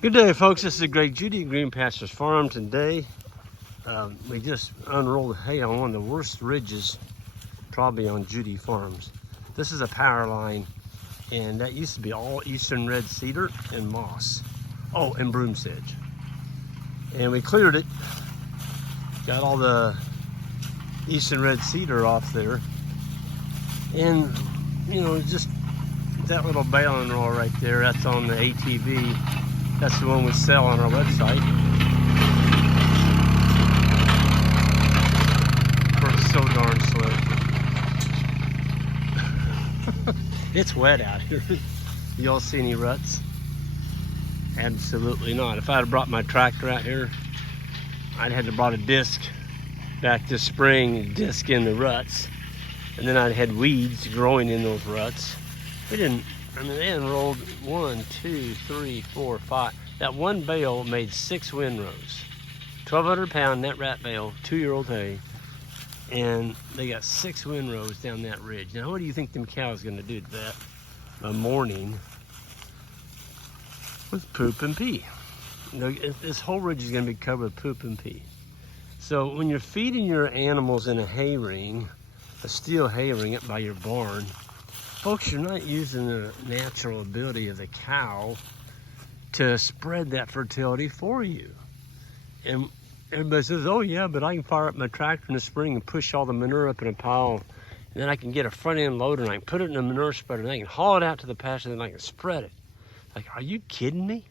Good day, folks. This is Greg Judy at Green Pastures Farm. Today, we just unrolled hay on one of the worst ridges probably on Judy Farms. This is a power line, and that used to be all eastern red cedar and moss. Oh, and broomsedge. And we cleared it, got all the eastern red cedar off there, and you know, just that little baling roll right there, that's on the ATV. That's the one we sell on our website. Works so darn slow. It's wet out here. Y'all see any ruts? Absolutely not. If I had brought my tractor out here, I'd had to brought a disc back this spring, disc in the ruts, and then I'd had weeds growing in those ruts. They enrolled 1, 2, 3, 4, 5. That one bale made 6 windrows. 1,200 pound net rat bale, 2-year-old hay. And they got 6 windrows down that ridge. Now, what do you think them cows gonna do to that a morning with poop and pee? You know, this whole ridge is gonna be covered with poop and pee. So when you're feeding your animals in a hay ring, a steel hay ring up by your barn, folks, you're not using the natural ability of the cow to spread that fertility for you. And everybody says, oh yeah, but I can fire up my tractor in the spring and push all the manure up in a pile, and then I can get a front end loader and I can put it in a manure spreader and I can haul it out to the pasture and I can spread it. Like, are you kidding me?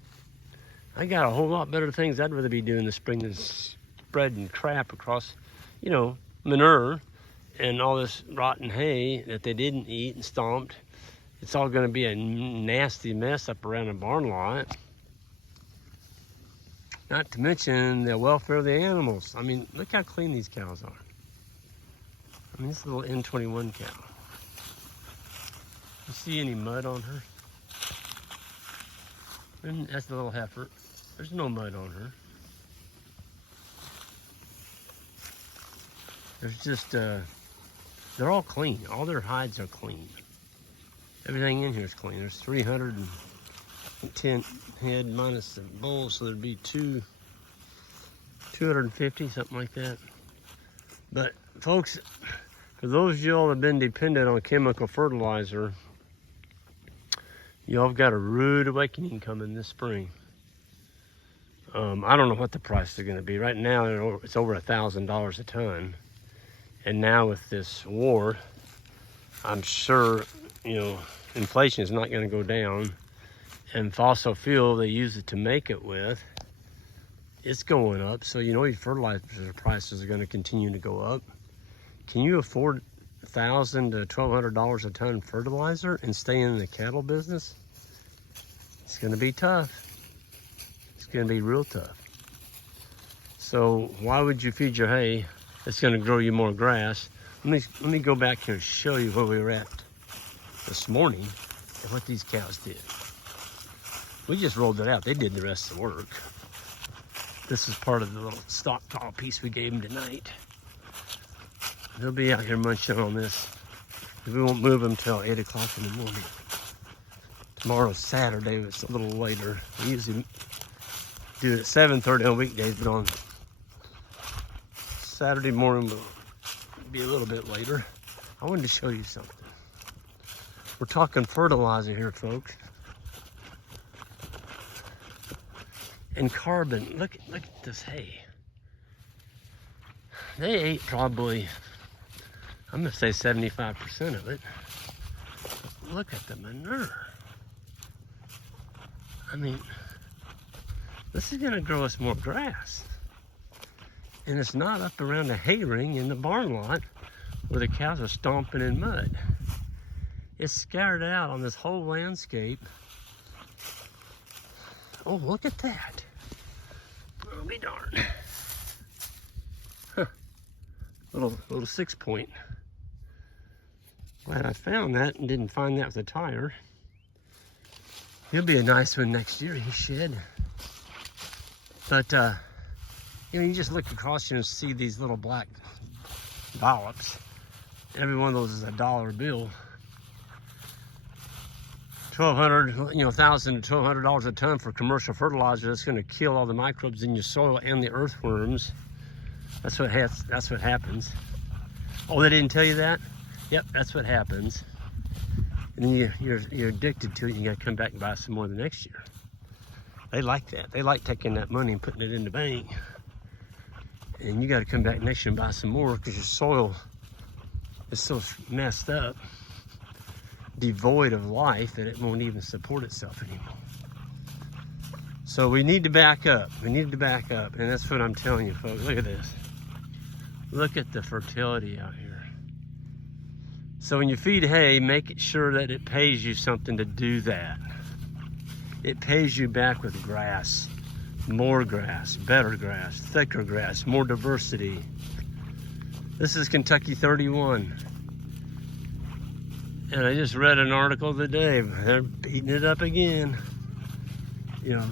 I got a whole lot better things I'd rather be doing this spring than spreading crap across, you know, manure and all this rotten hay that they didn't eat and stomped. It's all gonna be a nasty mess up around the barn lot. Not to mention the welfare of the animals. I mean, look how clean these cows are. I mean, this little N21 cow. You see any mud on her? And that's the little heifer. There's no mud on her. There's just, they're all clean. All their hides are clean. Everything in here is clean. There's 310 head minus the bulls, so thered be 250, something like that. But folks, for those of y'all that have been dependent on chemical fertilizer, y'all have got a rude awakening coming this spring. I don't know what the prices are going to be. Right now, it's over $1,000 a ton. And now with this war, I'm sure, you know, inflation is not going to go down. And fossil fuel they use it to make it with, it's going up. So, you know, these fertilizer prices are going to continue to go up. Can you afford $1,000 to $1,200 a ton fertilizer and stay in the cattle business? It's going to be tough. It's going to be real tough. So why would you feed your hay that's going to grow you more grass? Let me go back here and show you where we were at this morning and what these cows did. We just rolled it out. They did the rest of the work. This is part of the little stockpile piece we gave them tonight. They'll be out here munching on this. We won't move them till 8 o'clock in the morning. Tomorrow's Saturday, but it's a little later. We usually do it at 7:30 on weekdays, but on Saturday morning we'll be a little bit later. I wanted to show you something. We're talking fertilizer here, folks. And carbon. Look at this hay. They ate probably, I'm gonna say 75% of it. But look at the manure. I mean, this is gonna grow us more grass. And it's not up around the hay ring in the barn lot where the cows are stomping in mud. It's scattered out on this whole landscape. Oh, look at that. I'll be darned. Huh. Little 6-point. Glad I found that and didn't find that with a tire. He'll be a nice one next year, he should. But, you know, you just look across here and see these little black dollops. Every one of those is $1 bill. $1,200, you know, $1,000 to $1,200 a ton for commercial fertilizer. That's going to kill all the microbes in your soil and the earthworms. That's what happens. Oh, they didn't tell you that? Yep, that's what happens. And then you're addicted to it, and you got to come back and buy some more the next year. They like that. They like taking that money and putting it in the bank. And you got to come back next year and buy some more because your soil is so messed up, devoid of life, that it won't even support itself anymore. So we need to back up. We need to back up. And that's what I'm telling you, folks. Look at this. Look at the fertility out here. So when you feed hay, make it sure that it pays you something to do that. It pays you back with grass, more grass, better grass, thicker grass, more diversity. This is Kentucky 31. And I just read an article today. They're beating it up again. You know,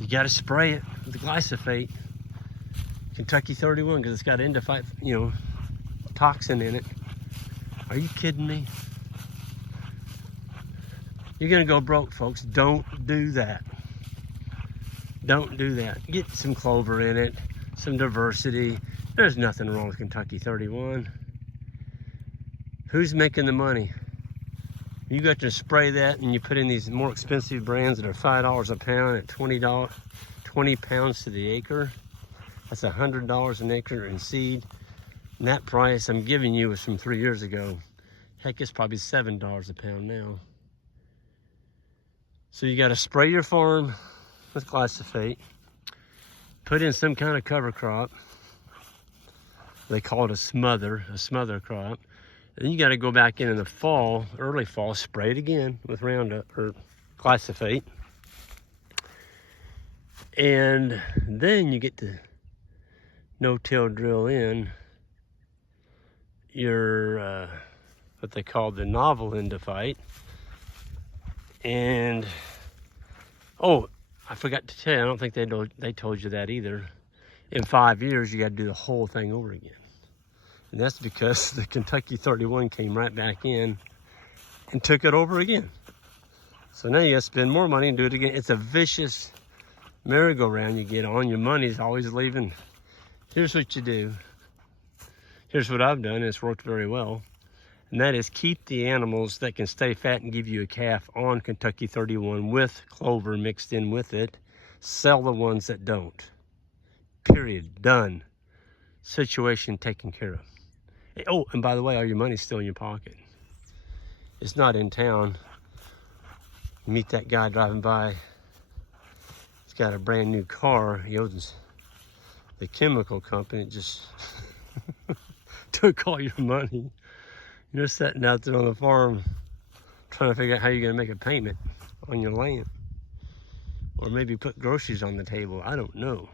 you got to spray it with glyphosate. Kentucky 31, because it's got endophyte, you know, toxin in it. Are you kidding me? You're gonna go broke, folks. Don't do that. Don't do that. Get some clover in it, some diversity. There's nothing wrong with Kentucky 31. Who's making the money? You got to spray that and you put in these more expensive brands that are $5 a pound at $20 pounds to the acre. That's $100 an acre in seed. And that price I'm giving you was from 3 years ago. Heck, it's probably $7 a pound now. So you got to spray your farm with glyphosate. Put in some kind of cover crop. They call it a smother crop. Then you got to go back in the fall, early fall, spray it again with Roundup or glyphosate. And then you get to no-till drill in your, what they call the novel endophyte. And, oh, I forgot to tell you, I don't think they told you that either. In 5 years, you got to do the whole thing over again. And that's because the Kentucky 31 came right back in and took it over again. So now you got to spend more money and do it again. It's a vicious merry-go-round you get on. Your money's always leaving. Here's what you do. Here's what I've done, and it's worked very well. And that is keep the animals that can stay fat and give you a calf on Kentucky 31 with clover mixed in with it. Sell the ones that don't. Period. Done. Situation taken care of. Oh, and by the way, all your money's still in your pocket. It's not in town. You meet that guy driving by. He's got a brand new car. He owns the chemical company. It just took all your money. You're sitting out there on the farm trying to figure out how you're going to make a payment on your land. Or maybe put groceries on the table. I don't know.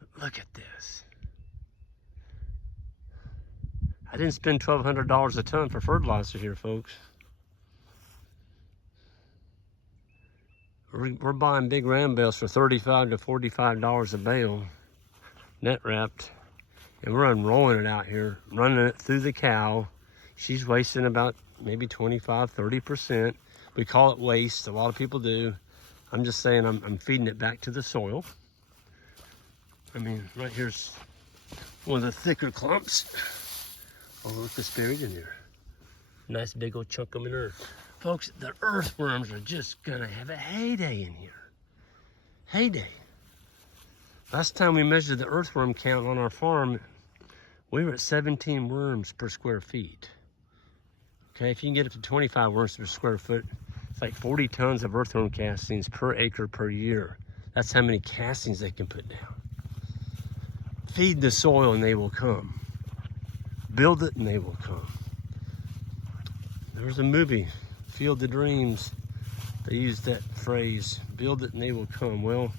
But look at this. I didn't spend $1,200 a ton for fertilizer here, folks. We're buying big ram bales for $35 to $45 a bale, net wrapped. And we're unrolling it out here, running it through the cow. She's wasting about maybe 25, 30%. We call it waste. A lot of people do. I'm just saying I'm feeding it back to the soil. I mean, right here's one of the thicker clumps. Oh, look what's buried in there. Nice big old chunk of manure. Folks, the earthworms are just gonna have a heyday in here. Heyday. Last time we measured the earthworm count on our farm, we were at 17 worms per square feet. Okay, if you can get up to 25 worms per square foot, it's like 40 tons of earthworm castings per acre per year. That's how many castings they can put down. Feed the soil and they will come. Build it and they will come. There's a movie, Field of Dreams. They used that phrase, build it and they will come. Well,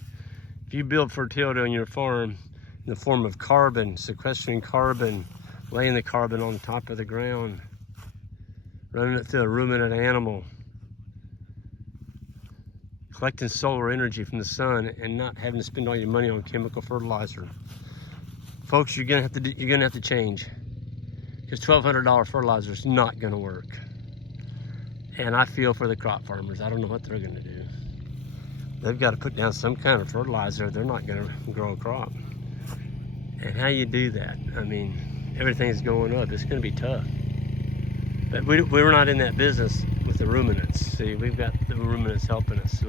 if you build fertility on your farm in the form of carbon, sequestering carbon, laying the carbon on top of the ground, running it through a ruminant animal, collecting solar energy from the sun, and not having to spend all your money on chemical fertilizer. Folks, you're gonna have to change, because $1,200 fertilizer is not gonna work. And I feel for the crop farmers. I don't know what they're gonna do. They've got to put down some kind of fertilizer. They're not gonna grow a crop. And how you do that? I mean, everything's going up. It's gonna be tough. But we're not in that business with the ruminants. See, we've got the ruminants helping us, so.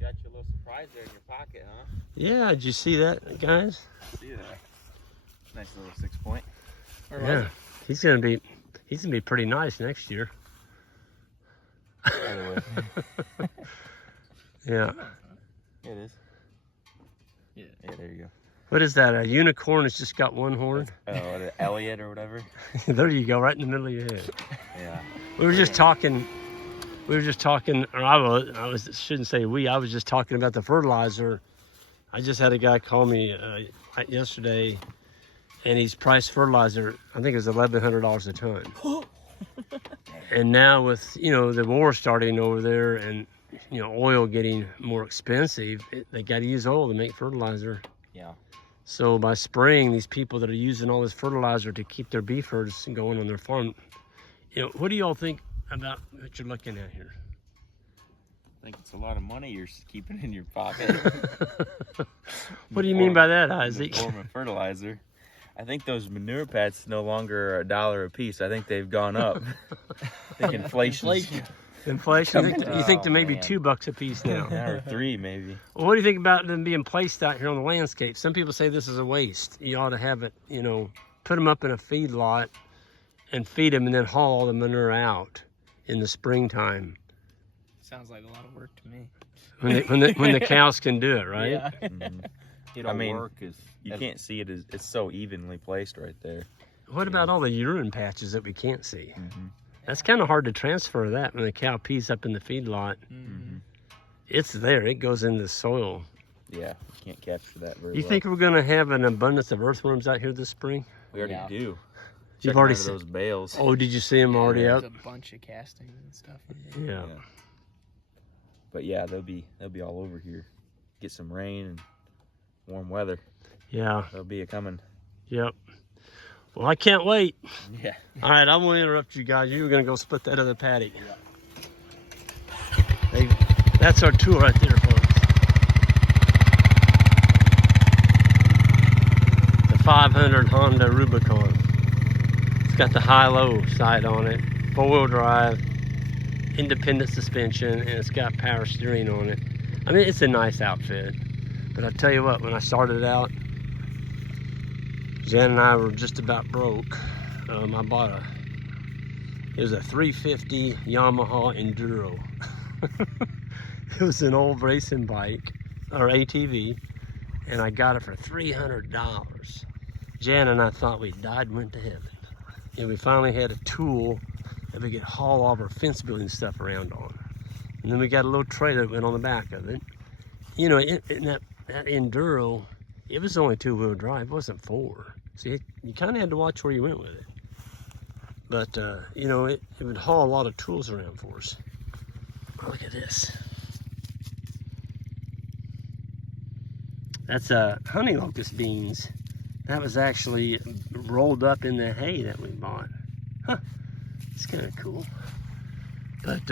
Got your little surprise there in your pocket, huh? Yeah, did you see that, guys? See that? Nice little 6-point. Yeah, he's gonna be pretty nice next year. By the way. Yeah. It is. Yeah, there you go. What is that? A unicorn that's just got one horn? Oh, the Elliot or whatever. There you go, right in the middle of your head. Yeah. We were just talking, or I was shouldn't say we, I was just talking about the fertilizer. I just had a guy call me yesterday, and he's priced fertilizer, I think it was $1,100 a ton. And now with, you know, the war starting over there and, you know, oil getting more expensive, they got to use oil to make fertilizer. Yeah. So by spring, these people that are using all this fertilizer to keep their beef herds going on their farm, you know, what do y'all think about what you're looking at here? I think it's a lot of money you're keeping in your pocket. What do you mean by that, Isaac? In the form of fertilizer. I think those manure pads no longer are $1 a piece. I think they've gone up. I think inflation. Inflation? You think they're maybe man. $2 a piece now? Yeah, or 3 maybe. Well, what do you think about them being placed out here on the landscape? Some people say this is a waste. You ought to have it, you know, put them up in a feed lot and feed them and then haul all the manure out in the springtime. Sounds like a lot of work to me. When the cows can do it, right? Yeah. Mm-hmm. It'll I mean, work as You can't see it as it's so evenly placed right there. What about all the urine patches that we can't see? Mm-hmm. That's kind of hard to transfer that when the cow pees up in the feed lot. Mm-hmm. It's there. It goes in the soil. Yeah, you can't capture that very You well. think we're going to have an abundance of earthworms out here this spring? We already Yeah. do. You've Checking already out of seen those bales. Oh, did you see them already There's up? a bunch of castings and stuff. Yeah. But yeah, they'll be all over here. Get some rain and warm weather. Yeah. They'll be a coming. Yep. Well, I can't wait. Yeah. All right, I won't interrupt you guys. You were going to go split that other paddock. That's our tool right there, folks. The 500 Honda Rubicon. It's got the high-low side on it, 4-wheel drive, independent suspension, and it's got power steering on it. I mean, it's a nice outfit. But I tell you what, when I started out, Jan and I were just about broke. I bought it was a 350 Yamaha Enduro. It was an old racing bike, or ATV, and I got it for $300. Jan and I thought we died and went to heaven. And we finally had a tool that we could haul all of our fence building stuff around on. And then we got a little trailer that went on the back of it. You know, in that Enduro, it was only 2-wheel drive, it wasn't 4. See, you kind of had to watch where you went with it. But, you know, it would haul a lot of tools around for us. Oh, look at this. That's honey locust beans. That was actually rolled up in the hay that we bought. Huh, it's kind of cool. But,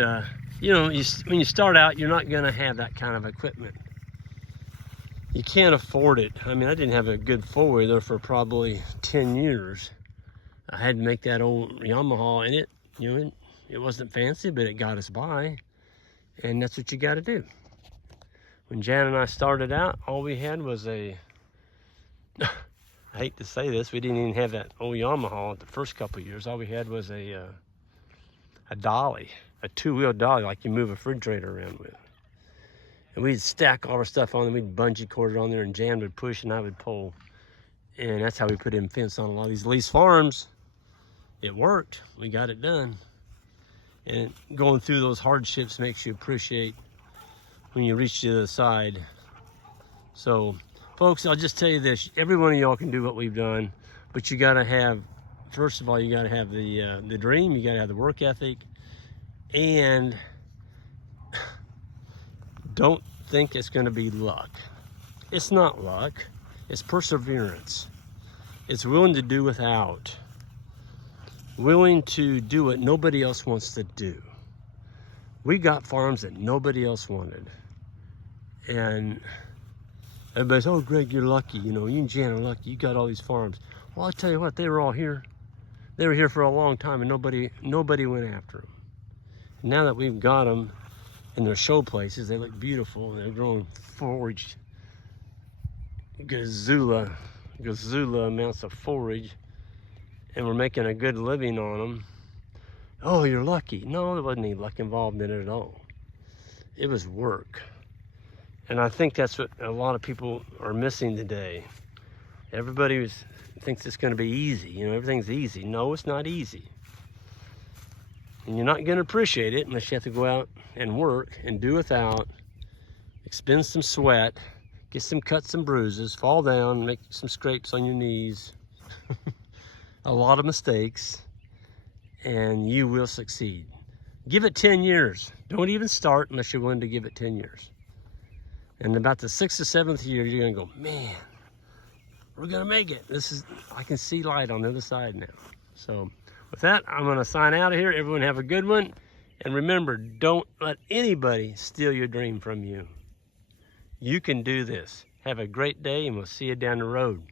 you know, when you start out, you're not going to have that kind of equipment. You can't afford it. I mean, I didn't have a good four-wheeler for probably 10 years. I had to make that old Yamaha, and it, you know, it wasn't fancy, but it got us by. And that's what you got to do. When Jan and I started out, all we had was a, I hate to say this, we didn't even have that old Yamaha the first couple of years. All we had was a dolly, a 2-wheel dolly, like you move a refrigerator around with. And we'd stack all our stuff on, and we'd bungee cord it on there, and Jan would push and I would pull. And that's how we put in fence on a lot of these lease farms. It worked. We got it done. And going through those hardships makes you appreciate when you reach the other side. So, folks, I'll just tell you this. Every one of y'all can do what we've done, but you got to have, first of all, you got to have the dream. You got to have the work ethic. And don't think it's going to be luck. It's not luck. It's perseverance. It's willing to do without. willing to do what nobody else wants to do. We got farms that nobody else wanted. And everybody's, oh, Greg, you're lucky. You know, you and Jan are lucky. You got all these farms. Well, I'll tell you what, they were all here. They were here for a long time, and nobody went after them. Now that we've got them in their show places, they look beautiful. They're growing forage, gazula amounts of forage, and we're making a good living on them. Oh, you're lucky. No, there wasn't any luck involved in it at all. It was work. And I think that's what a lot of people are missing today. Everybody thinks it's going to be easy. You know, everything's easy. No, it's not easy. And you're not going to appreciate it unless you have to go out and work and do without, expend some sweat, get some cuts and bruises, fall down, make some scrapes on your knees, a lot of mistakes, and you will succeed. Give it 10 years. Don't even start unless you're willing to give it 10 years. And about the 6th or 7th year, you're gonna go, man, we're gonna make it. I can see light on the other side now. So with that, I'm gonna sign out of here. Everyone have a good one. And remember, don't let anybody steal your dream from you. You can do this. Have a great day, and we'll see you down the road.